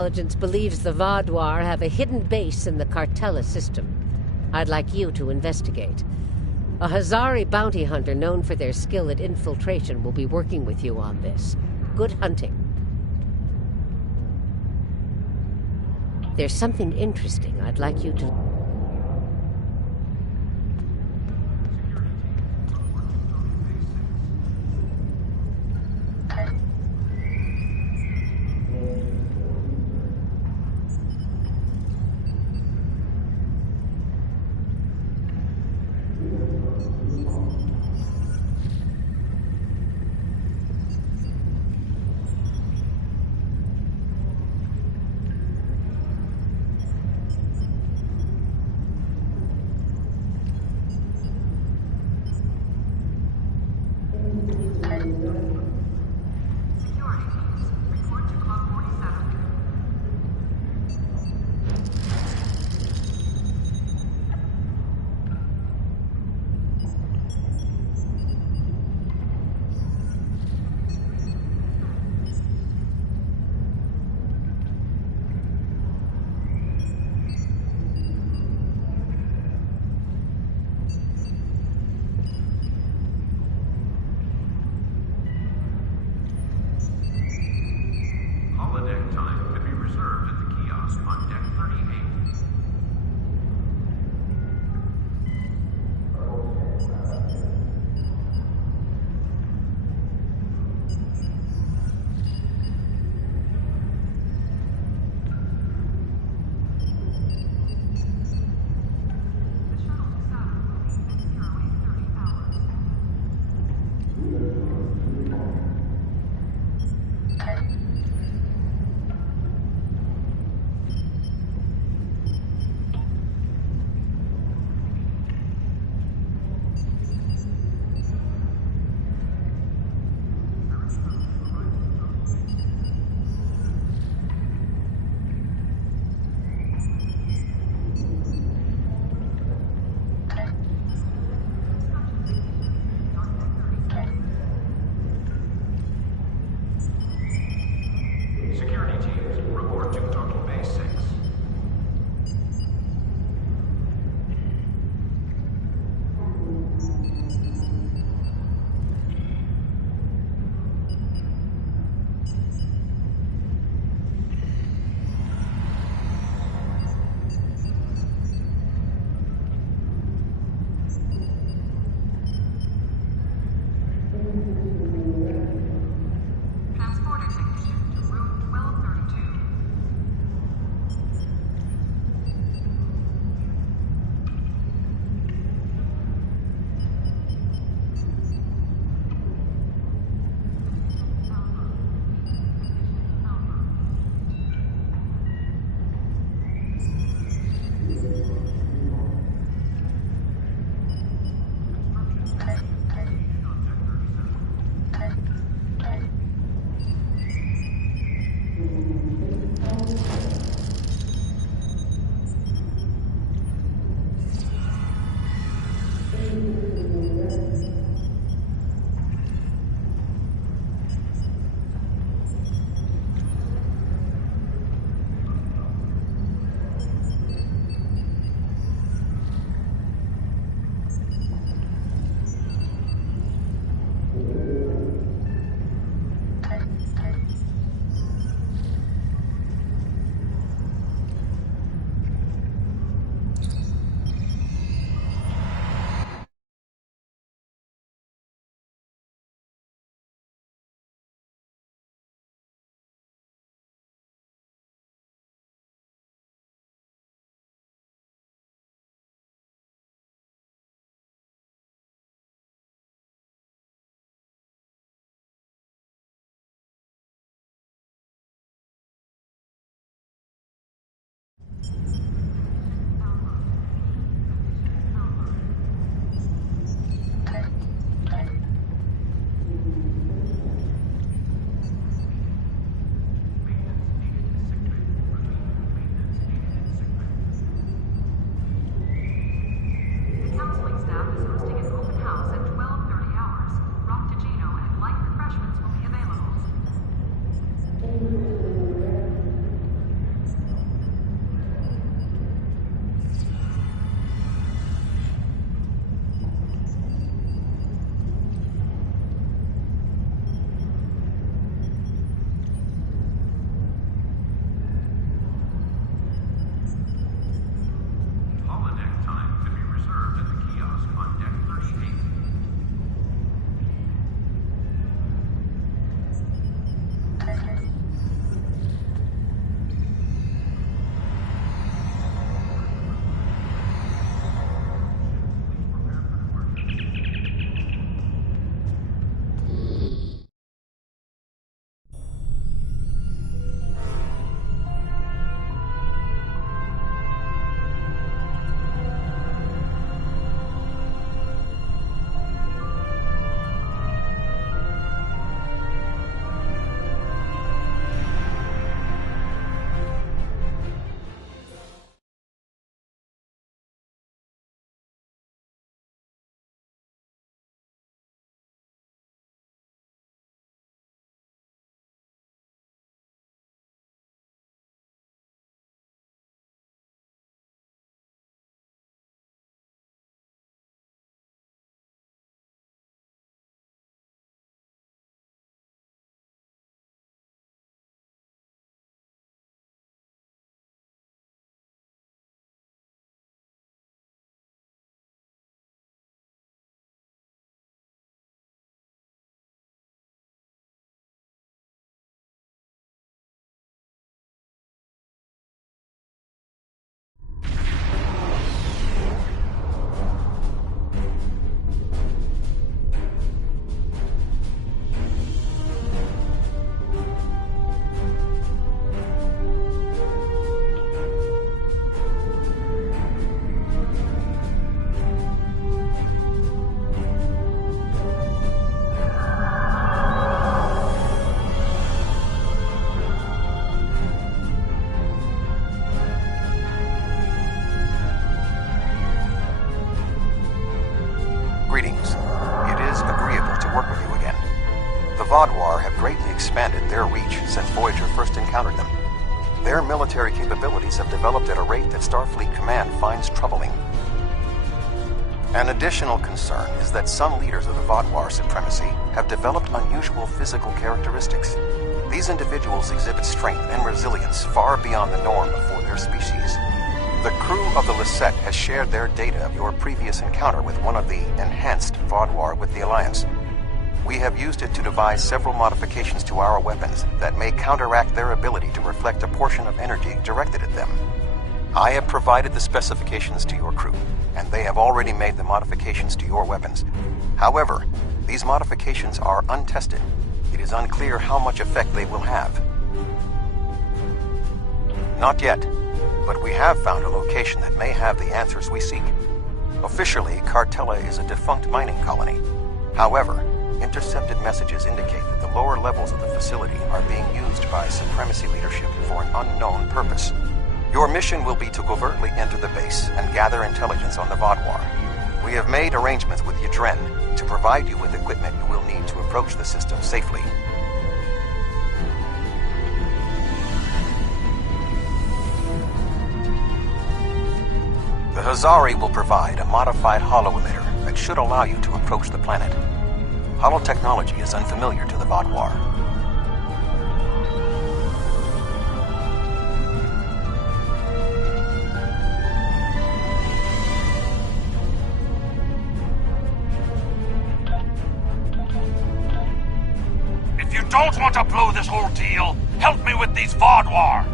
Intelligence believes the Vaadwaur have a hidden base in the Cartella system. I'd like you to investigate. A Hazari bounty hunter known for their skill at infiltration will be working with you on this. Good hunting. There's something interesting I'd like you to... since Voyager first encountered them. Their military capabilities have developed at a rate that Starfleet Command finds troubling. An additional concern is that some leaders of the Vaadwaur supremacy have developed unusual physical characteristics. These individuals exhibit strength and resilience far beyond the norm for their species. The crew of the Lisette has shared their data of your previous encounter with one of the enhanced Vaadwaur with the Alliance. We have used it to devise several modifications to our weapons that may counteract their ability to reflect a portion of energy directed at them. I have provided the specifications to your crew, and they have already made the modifications to your weapons. However, these modifications are untested. It is unclear how much effect they will have. Not yet, but we have found a location that may have the answers we seek. Officially, Cartella is a defunct mining colony. However, intercepted messages indicate that the lower levels of the facility are being used by Supremacy leadership for an unknown purpose. Your mission will be to covertly enter the base and gather intelligence on the Vaadwaur. We have made arrangements with Yadren to provide you with equipment you will need to approach the system safely. The Hazari will provide a modified holo-emitter that should allow you to approach the planet. Holotechnology is unfamiliar to the Vaadwaur. If you don't want to blow this whole deal, help me with these Vaadwaur!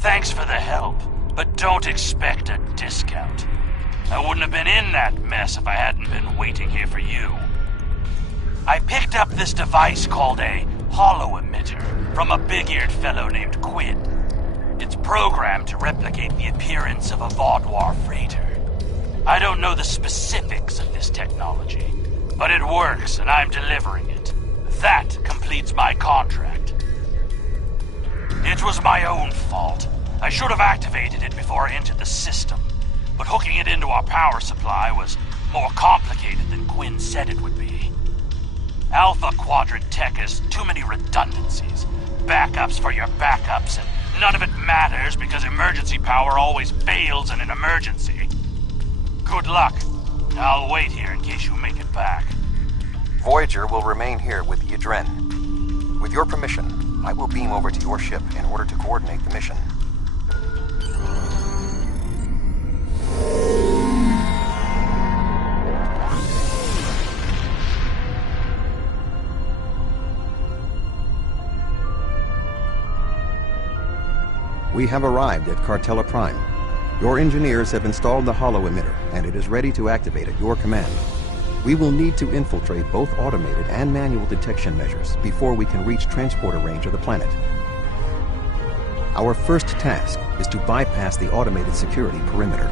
Thanks for the help, but don't expect a discount. I wouldn't have been in that mess if I hadn't been waiting here for you. I picked up this device called a holo-emitter from a big-eared fellow named Quinn. It's programmed to replicate the appearance of a Vaadwaur freighter. I don't know the specifics of this technology, but it works and I'm delivering it. That completes my contract. It was my own fault. I should have activated it before I entered the system, but hooking it into our power supply was more complicated than Quinn said it would be. Alpha Quadrant Tech has too many redundancies, backups for your backups, and none of it matters because emergency power always fails in an emergency. Good luck. I'll wait here in case you make it back. Voyager will remain here with Yadren. With your permission, I will beam over to your ship in order to coordinate the mission. We have arrived at Cartella Prime. Your engineers have installed the holo-emitter, and it is ready to activate at your command. We will need to infiltrate both automated and manual detection measures before we can reach transporter range of the planet. Our first task is to bypass the automated security perimeter.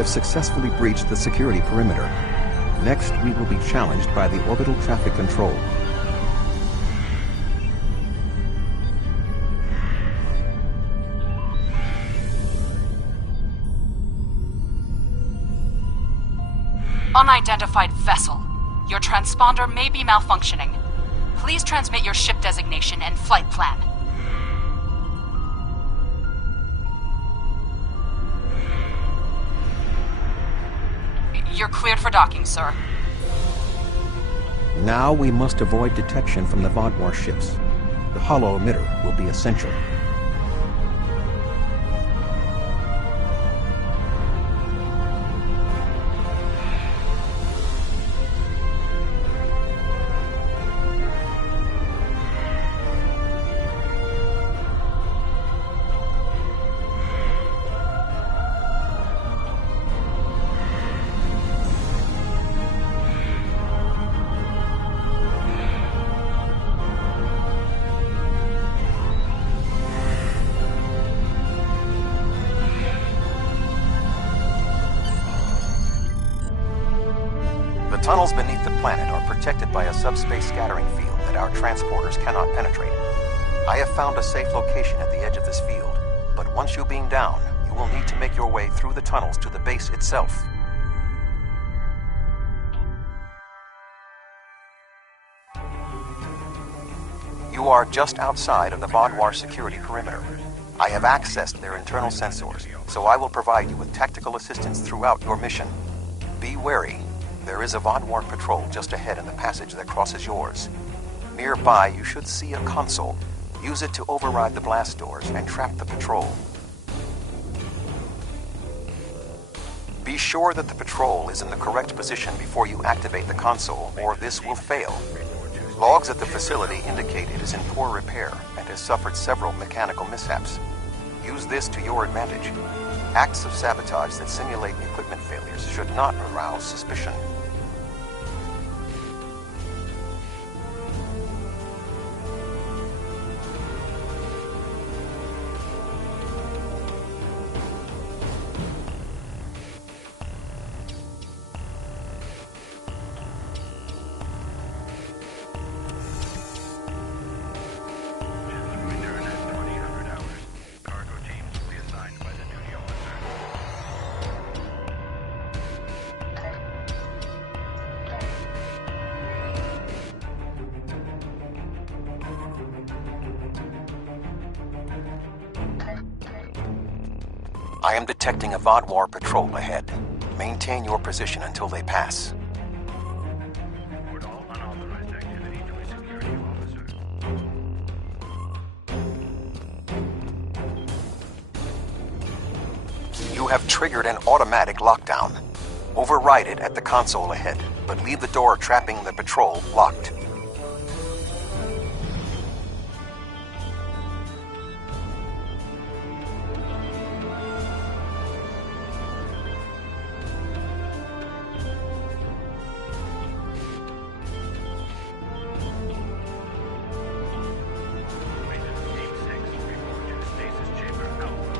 have successfully breached the security perimeter. Next, we will be challenged by the orbital traffic control. Unidentified vessel. Your transponder may be malfunctioning. Please transmit your ship designation and flight plan. You're cleared for docking, sir. Now we must avoid detection from the Vodwar ships. The hollow emitter will be essential. The tunnels beneath the planet are protected by a subspace scattering field that our transporters cannot penetrate. I have found a safe location at the edge of this field, but once you beam down, you will need to make your way through the tunnels to the base itself. You are just outside of the Vodwar security perimeter. I have accessed their internal sensors, so I will provide you with tactical assistance throughout your mission. Be wary. There is a Vodwar patrol just ahead in the passage that crosses yours. Nearby, you should see a console. Use it to override the blast doors and trap the patrol. Be sure that the patrol is in the correct position before you activate the console, or this will fail. Logs at the facility indicate it is in poor repair and has suffered several mechanical mishaps. Use this to your advantage. Acts of sabotage that simulate equipment failures should not arouse suspicion. I am detecting a Vodwar patrol ahead. Maintain your position until they pass. Report all unauthorized activity to a security officer. You have triggered an automatic lockdown. Override it at the console ahead, but leave the door trapping the patrol locked. Game 6, report to stasis chamber Alpha.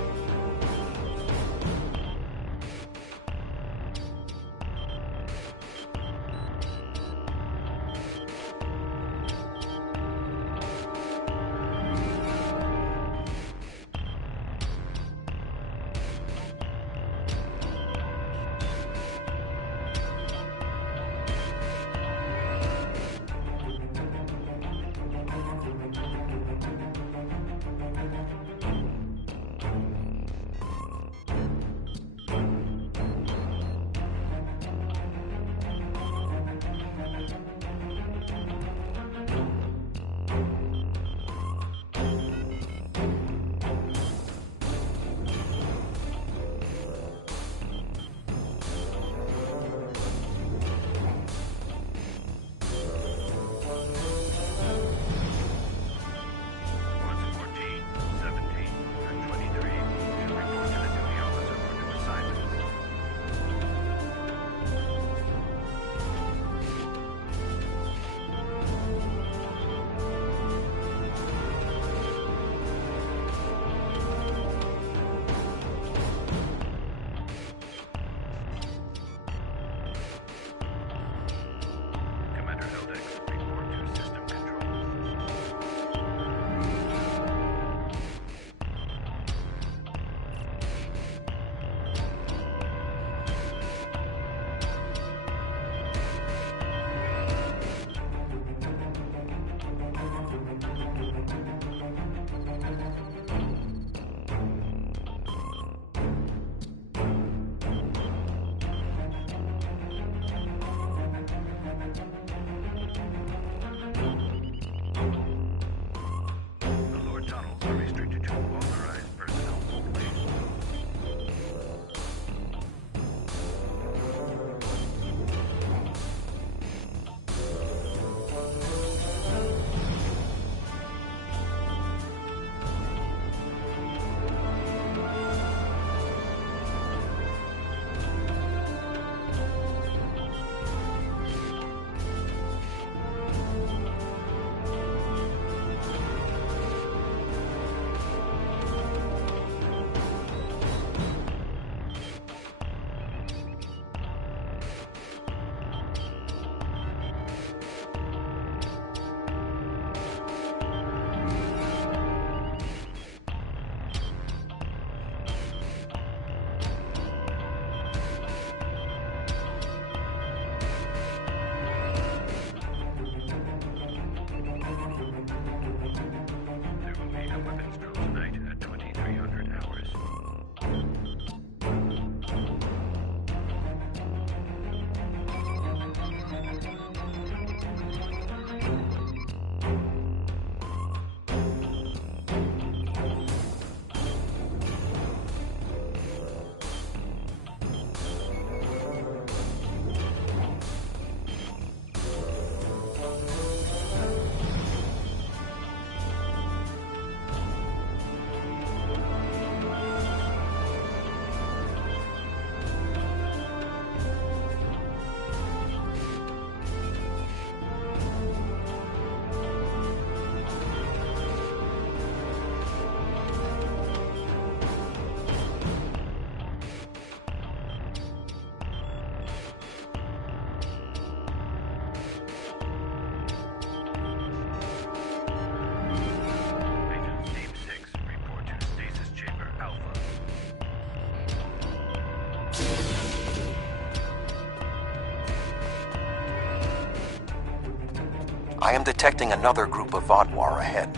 I am detecting another group of Vodwar ahead.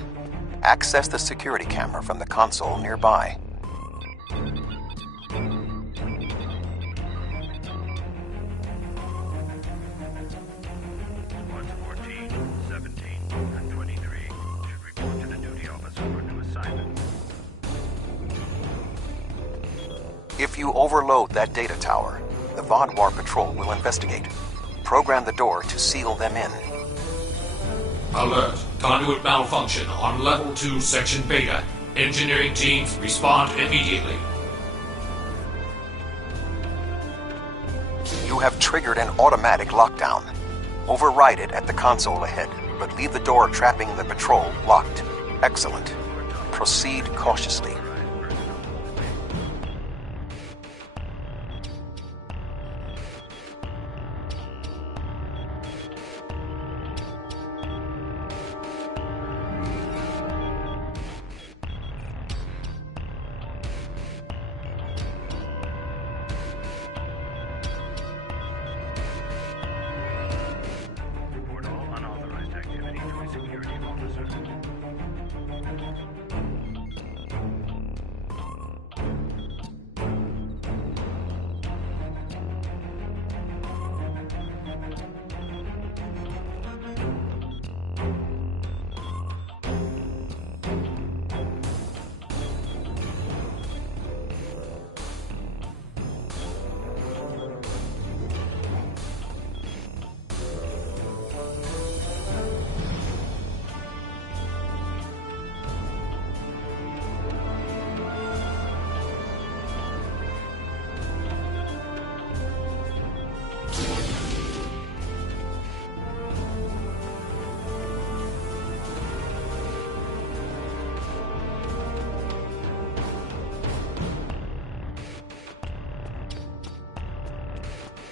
Access the security camera from the console nearby. 14, 17, and 23 should report to the duty officer for new assignment. If you overload that data tower, the Vodwar patrol will investigate. Program the door to seal them in. Alert. Conduit malfunction on Level 2, Section Beta. Engineering teams, respond immediately. You have triggered an automatic lockdown. Override it at the console ahead, but leave the door trapping the patrol locked. Excellent. Proceed cautiously. Report all unauthorized activity to a security officer.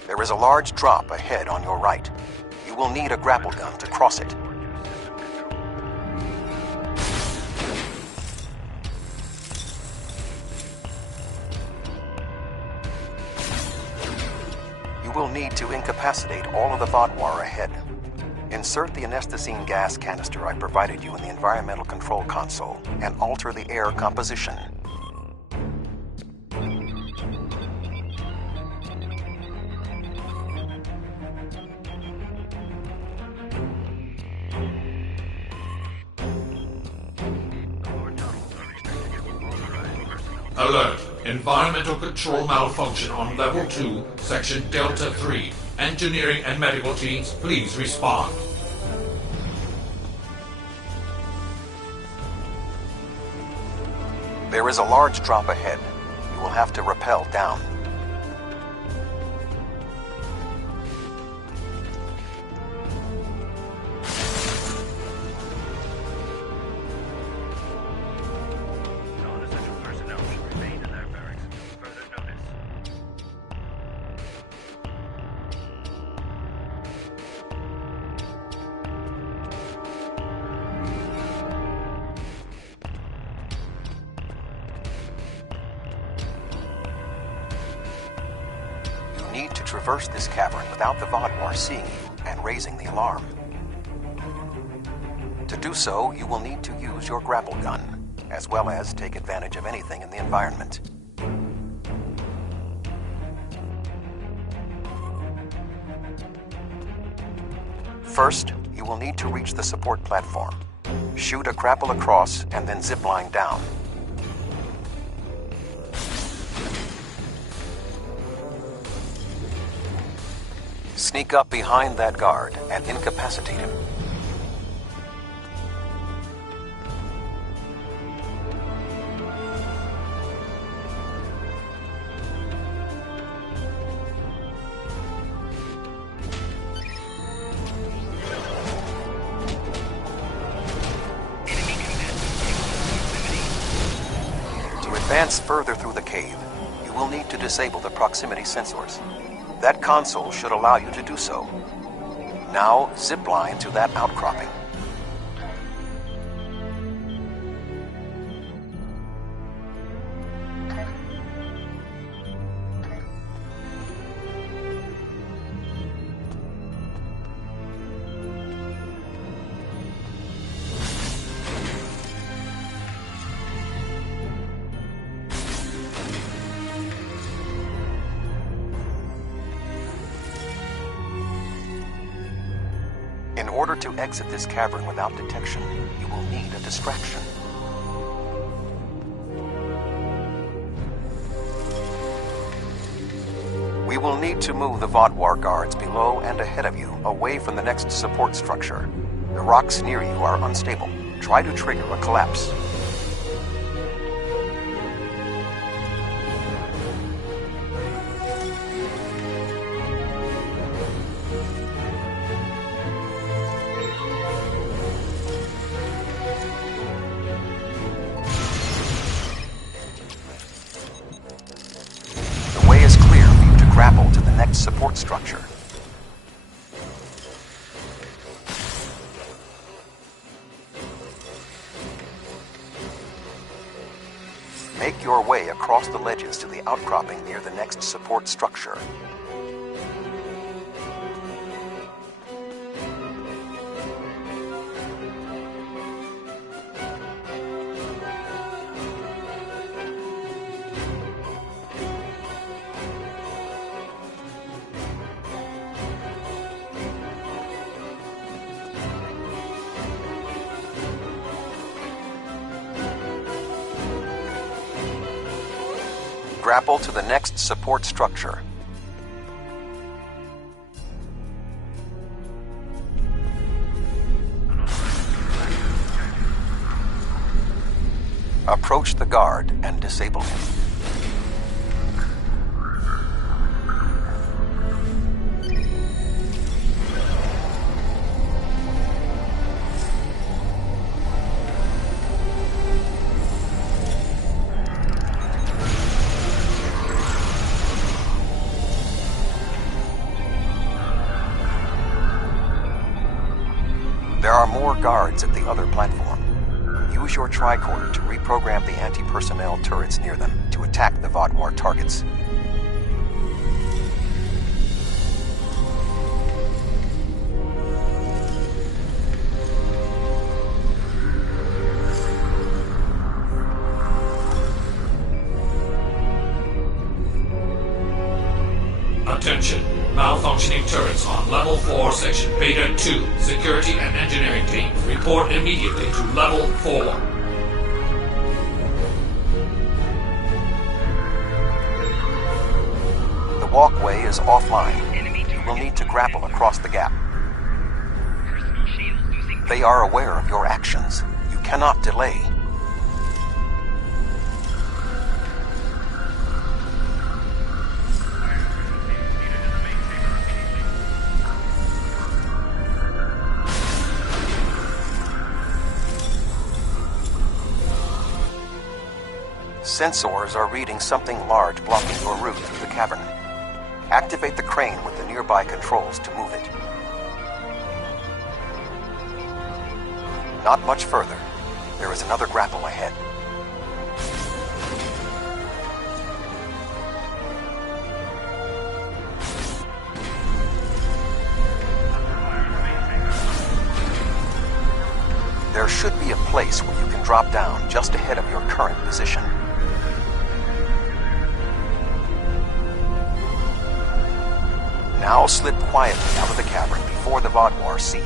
There is a large drop ahead on your right. You will need a grapple gun to cross it. You will need to incapacitate all of the Vodwar ahead. Insert the anesthetine gas canister I provided you in the environmental control console and alter the air composition. Alert. Environmental control malfunction on Level 2, Section Delta 3. Engineering and medical teams, please respond. There is a large drop ahead. You will have to rappel down. Non-essential personnel should remain in their barracks until further notice. You need to traverse this cavern without the Vodwar seeing you and raising the alarm. To do so, you will need to use your grapple gun, as well as take advantage of anything in the environment. First, you will need to reach the support platform. Shoot a grapple across and then zipline down. Sneak up behind that guard and incapacitate him. To advance further through the cave, you will need to disable the proximity sensors. That console should allow you to do so. Now, zipline to that outcropping. order to exit this cavern without detection, you will need a distraction. We will need to move the Vodwar guards below and ahead of you, away from the next support structure. The rocks near you are unstable. Try to trigger a collapse. The way is clear for you to grapple to the next support structure. Make your way across the ledges to the outcropping near the next support structure. Grapple to the next support structure. Approach the guard and disable him. There are more guards at the other platform. Use your tricorder to reprogram the anti-personnel turrets near them to attack the Vodwar targets. Attention. Malfunctioning turrets on Level 4, Section Beta 2. Security and engineering teams report immediately to Level 4. The walkway is offline. You will need to grapple across the gap. They are aware of your actions. You cannot delay. Sensors are reading something large blocking your route through the cavern. Activate the crane with the nearby controls to move it. Not much further. There is another grapple ahead. There should be a place where you can drop down just ahead of your current position. Now slip quietly out of the cavern before the Vodwar see you.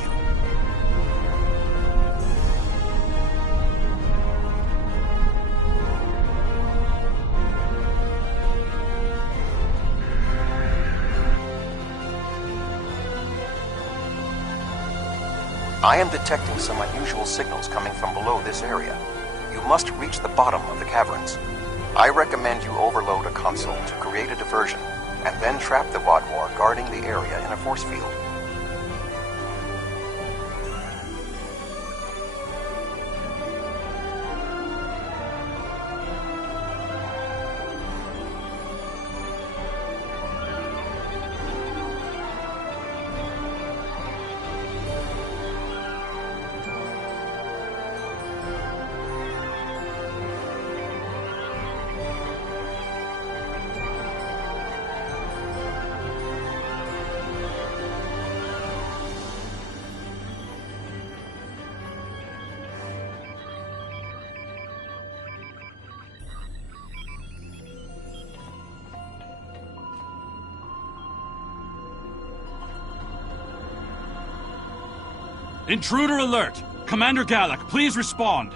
I am detecting some unusual signals coming from below this area. You must reach the bottom of the caverns. I recommend you overload a console to create a diversion, and then trap the Vodwar guarding the area in a force field. Intruder alert! Commander Gallic, please respond!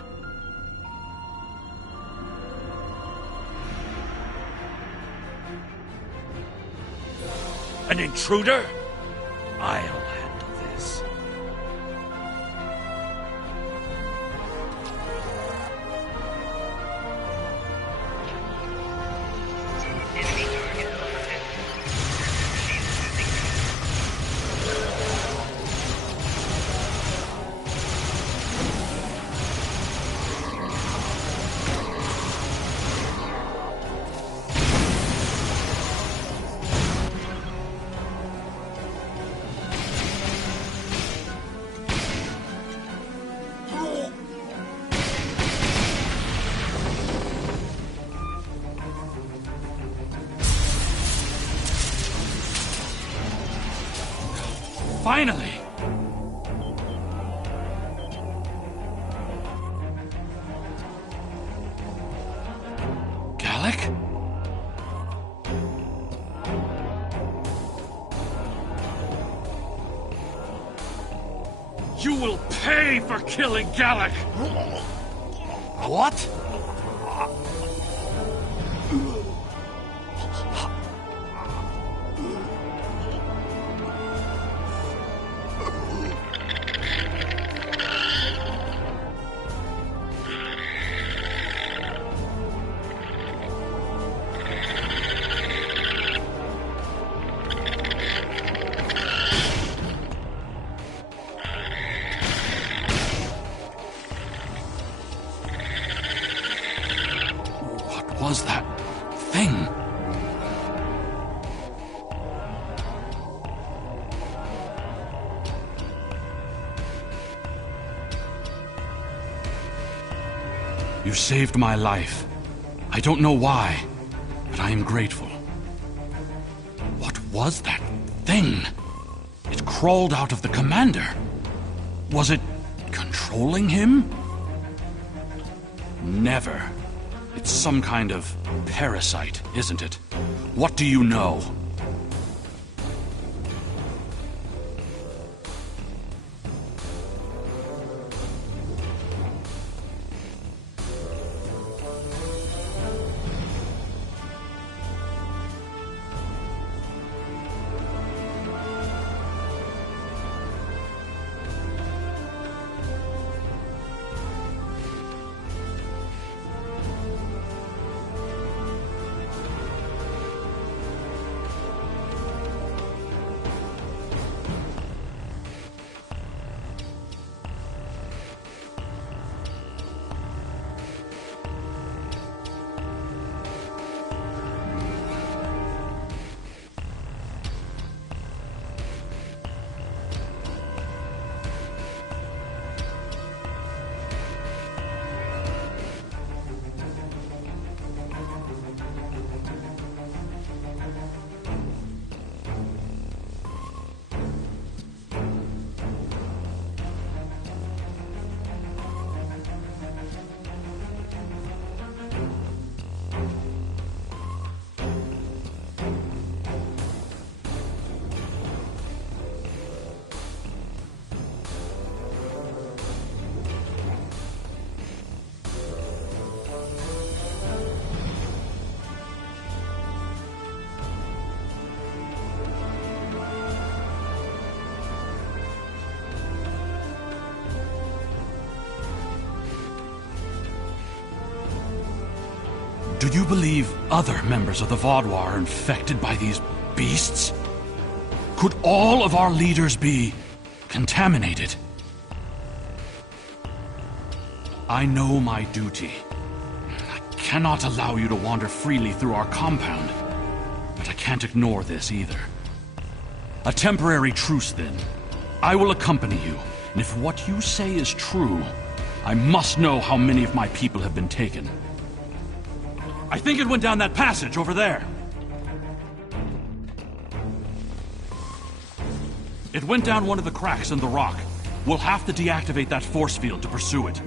An intruder? I'll handle this. Finally! Gallic? You will pay for killing Gallic! What? What was that thing? You saved my life. I don't know why, but I am grateful. What was that thing? It crawled out of the commander. Was it controlling him? Never. It's some kind of parasite, isn't it? What do you know? Do you believe other members of the Vaudouar are infected by these beasts? Could all of our leaders be contaminated? I know my duty. I cannot allow you to wander freely through our compound, but I can't ignore this either. A temporary truce, then. I will accompany you, and if what you say is true, I must know how many of my people have been taken. I think it went down that passage over there. It went down one of the cracks in the rock. We'll have to deactivate that force field to pursue it.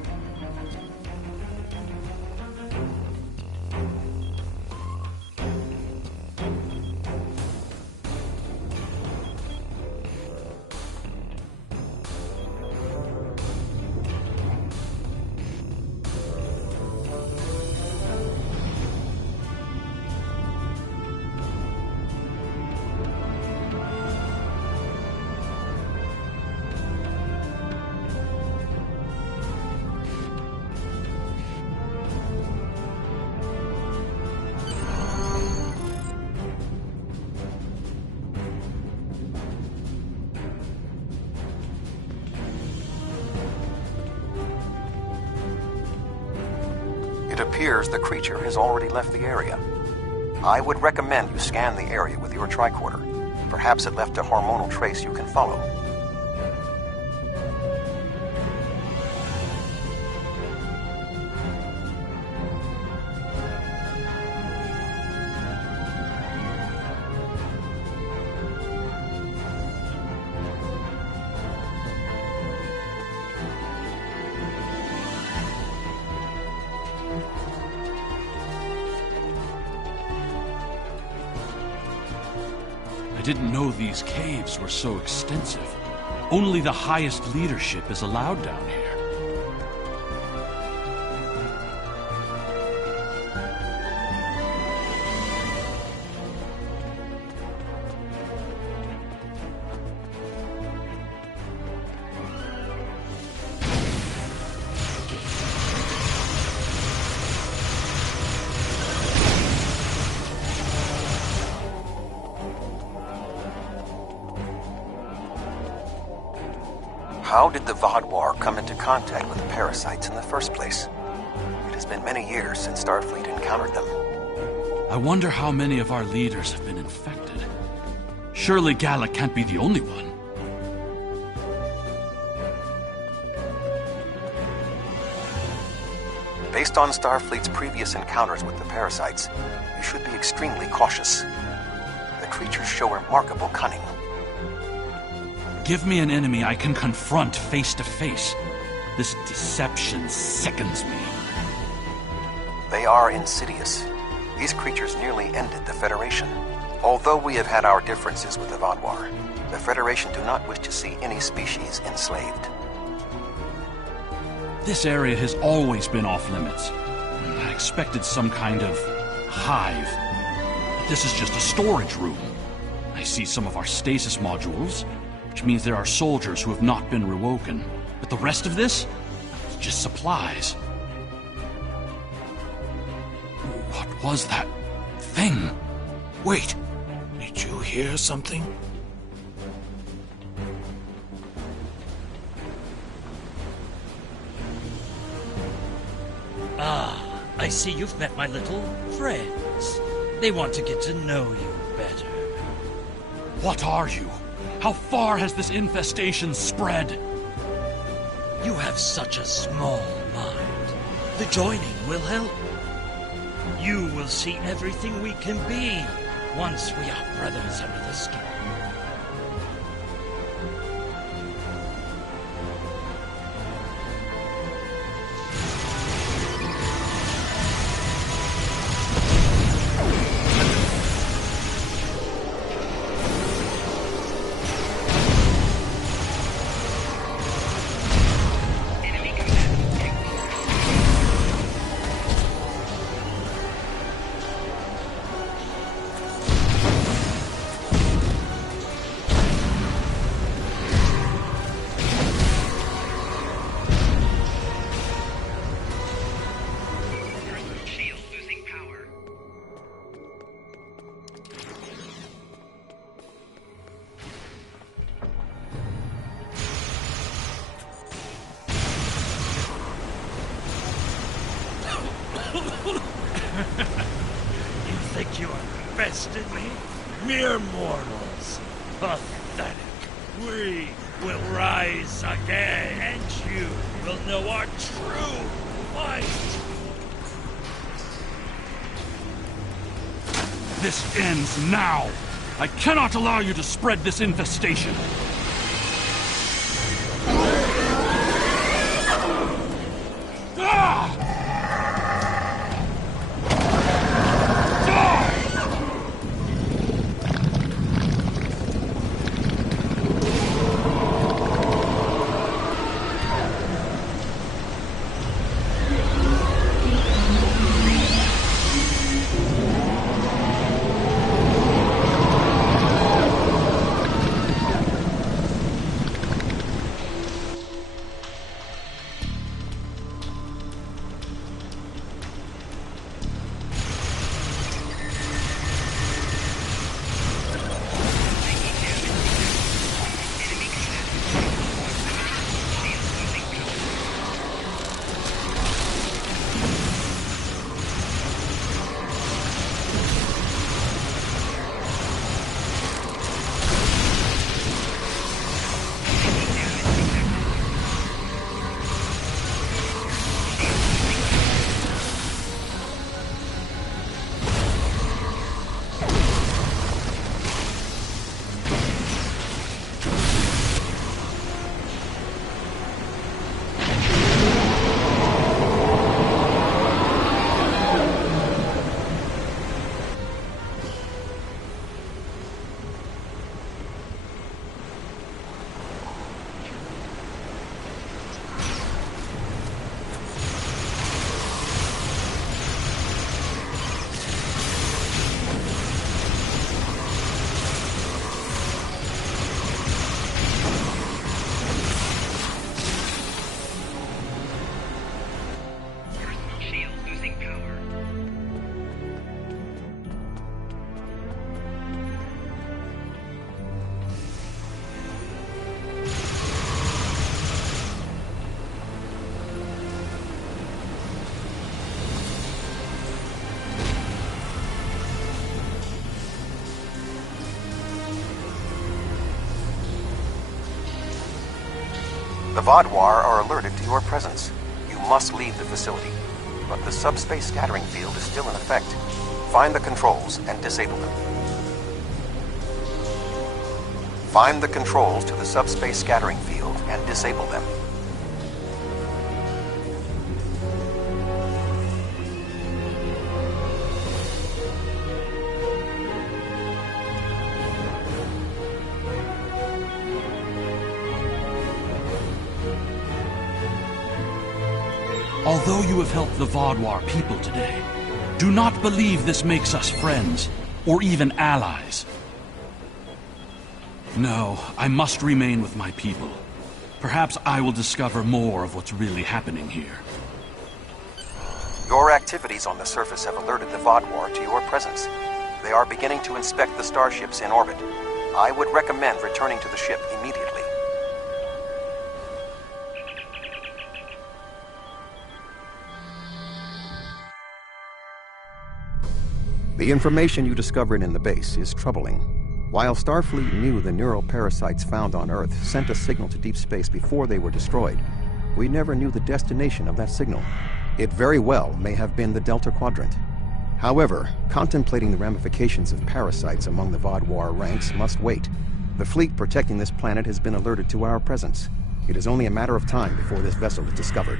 appears the creature has already left the area. I would recommend you scan the area with your tricorder. Perhaps it left a hormonal trace you can follow. I didn't know these caves were so extensive. Only the highest leadership is allowed down here. How did the Vaadwaur come into contact with the parasites in the first place? It has been many years since Starfleet encountered them. I wonder how many of our leaders have been infected. Surely Gala can't be the only one. Based on Starfleet's previous encounters with the parasites, you should be extremely cautious. The creatures show remarkable cunning. Give me an enemy I can confront face to face. This deception sickens me. They are insidious. These creatures nearly ended the Federation. Although we have had our differences with the Vaadwaur, the Federation do not wish to see any species enslaved. This area has always been off limits. I expected some kind of hive. But this is just a storage room. I see some of our stasis modules, which means there are soldiers who have not been rewoken. But the rest of this? It's just supplies. What was that thing? Wait, did you hear something? Ah, I see you've met my little friends. They want to get to know you better. What are you? How far has this infestation spread? You have such a small mind. The joining will help. You will see everything we can be once we are brothers under the storm. You think you are best in me? Mere mortals. Pathetic. We will rise again, and you will know our true might. This ends now! I cannot allow you to spread this infestation! Ah! Vadwar are alerted to your presence. You must leave the facility. But the subspace scattering field is still in effect. Find the controls and disable them. Find the controls to the subspace scattering field and disable them. Although you have helped the Vadwar people today, do not believe this makes us friends, or even allies. No, I must remain with my people. Perhaps I will discover more of what's really happening here. Your activities on the surface have alerted the Vadwar to your presence. They are beginning to inspect the starships in orbit. I would recommend returning to the ship immediately. The information you discovered in the base is troubling. While Starfleet knew the neural parasites found on Earth sent a signal to deep space before they were destroyed, we never knew the destination of that signal. It very well may have been the Delta Quadrant. However, contemplating the ramifications of parasites among the Vadwar ranks must wait. The fleet protecting this planet has been alerted to our presence. It is only a matter of time before this vessel is discovered.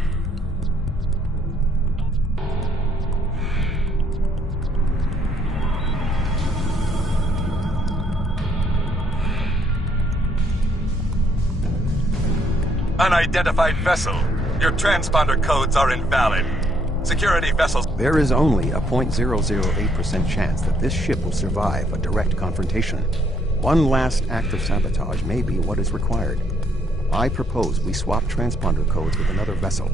Unidentified vessel. Your transponder codes are invalid. Security vessels... There is only a 0.008% chance that this ship will survive a direct confrontation. One last act of sabotage may be what is required. I propose we swap transponder codes with another vessel.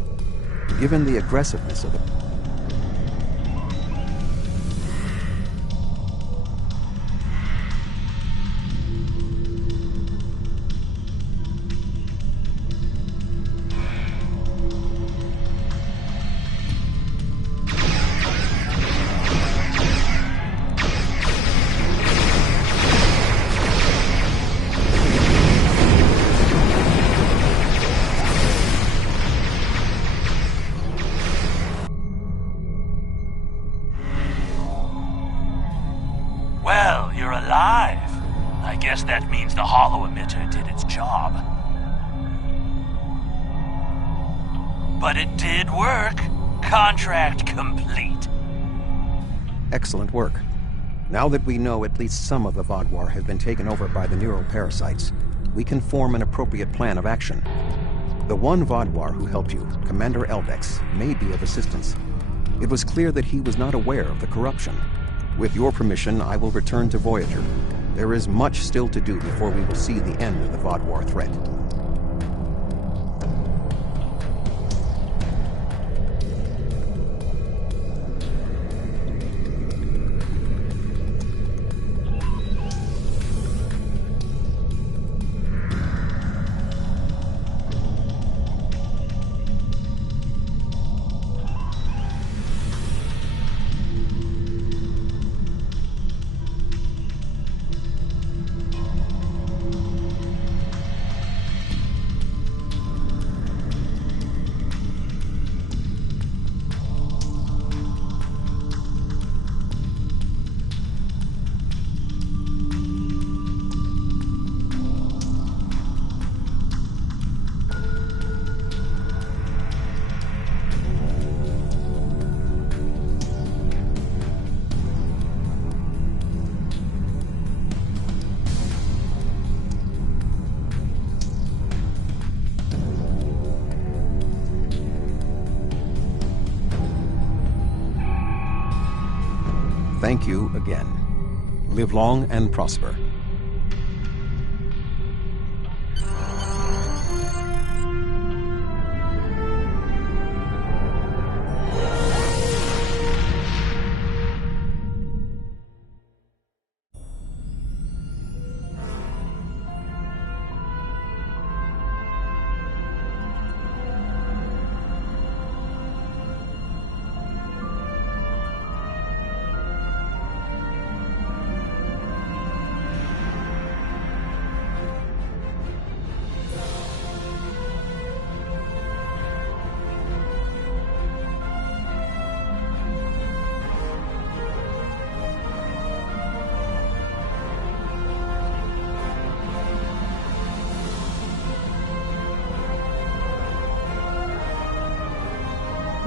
Given the aggressiveness of the... Well, you're alive. I guess that means the holo emitter did its job. But it did work. Contract complete. Excellent work. Now that we know at least some of the Vadwar have been taken over by the neural parasites, we can form an appropriate plan of action. The one Vadwar who helped you, Commander Eldex, may be of assistance. It was clear that he was not aware of the corruption. With your permission, I will return to Voyager. There is much still to do before we will see the end of the Vadwar threat. Thank you again. Live long and prosper.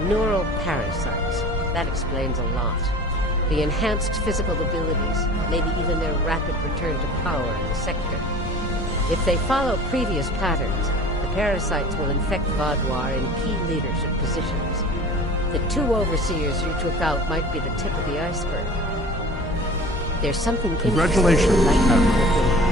Neural parasites. That explains a lot. The enhanced physical abilities, maybe even their rapid return to power in the sector. If they follow previous patterns, the parasites will infect Vaadwaur in key leadership positions. The 2 overseers you took out might be the tip of the iceberg. There's something Congratulations, interesting. Admiral.